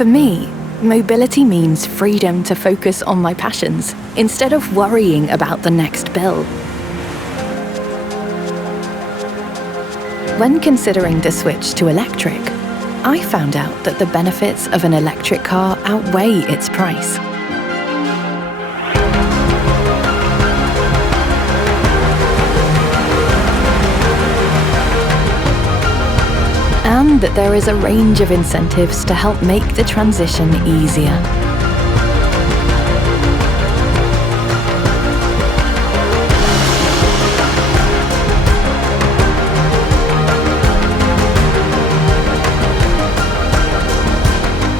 For me, mobility means freedom to focus on my passions instead of worrying about the next bill. When considering the switch to electric, I found out that the benefits of an electric car outweigh its price. And that there is a range of incentives to help make the transition easier.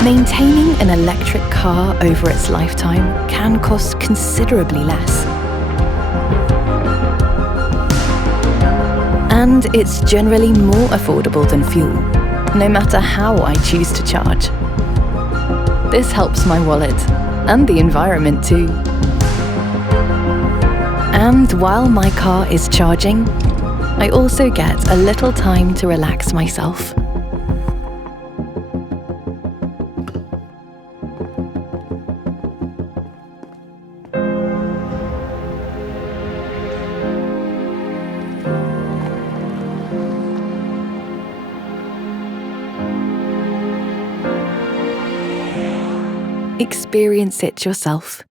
Maintaining an electric car over its lifetime can cost considerably less. And it's generally more affordable than fuel, no matter how I choose to charge. This helps my wallet, and the environment too. And while my car is charging, I also get a little time to relax myself. Experience it yourself.